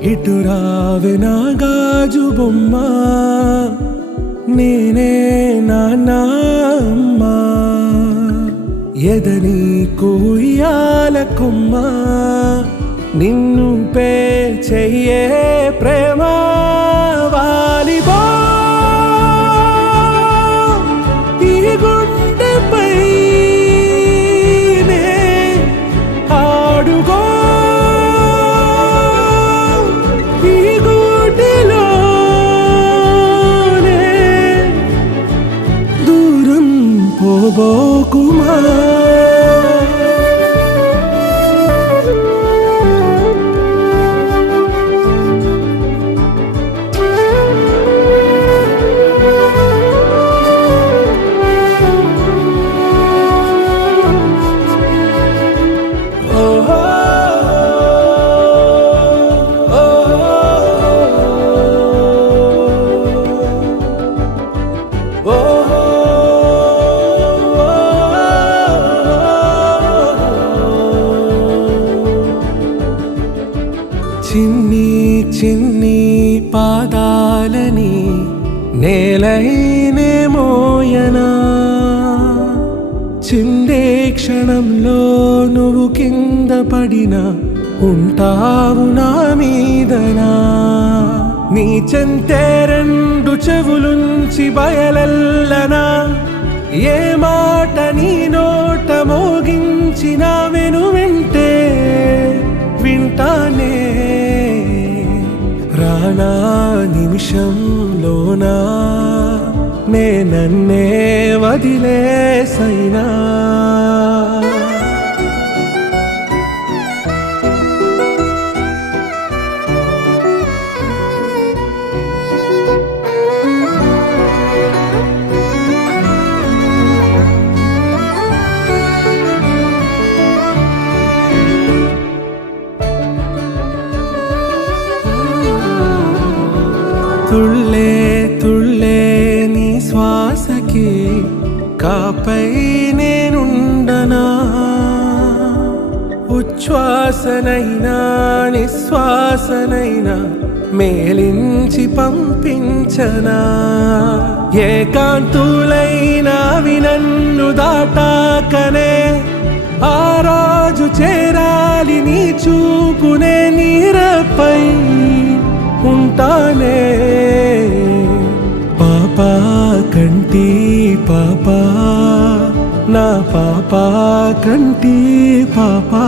ఇటు రావే నా గాజు బొమ్మ, నేనే నాన్న అమ్మ. ఎదని కుయ్యాల కొమ్మ, నిన్ను పే చెయ్యే ప్రేమ వాలిబో. ఈ గుండెపై నే ఆడుగో, ఈ గుడిలోనే దూరం పోబోకుమా. చిన్ని చిన్ని పాదాలని నేలైనే మోయనా, చిందే క్షణంలో నువ్వు కింద పడినా ఉంటావు నా మీదనా. నీ చెంతే రెండు చెవులుంచి బయలెల్లనా, ఏ మాట నీ నోట మోగించిన వెను వింటే వింటానే. రానా నిమిషంలోనా నే నన్నే వదిలేసైనా. తుళ్ళే తుళ్ళే నీ శ్వాసకి కాపై నేనుండనా, ఉచ్ఛ్వాసనైనా నిశ్వాసనైనా మేలించి పంపించనా. ఏకాంతులైనా నన్ను దాటాకనే ఆ రోజు చేరాలి నీ చూపునే నీరపై ఉంటానే. పాపా కంటి పాపా, నా పాపా కంటి పాపా.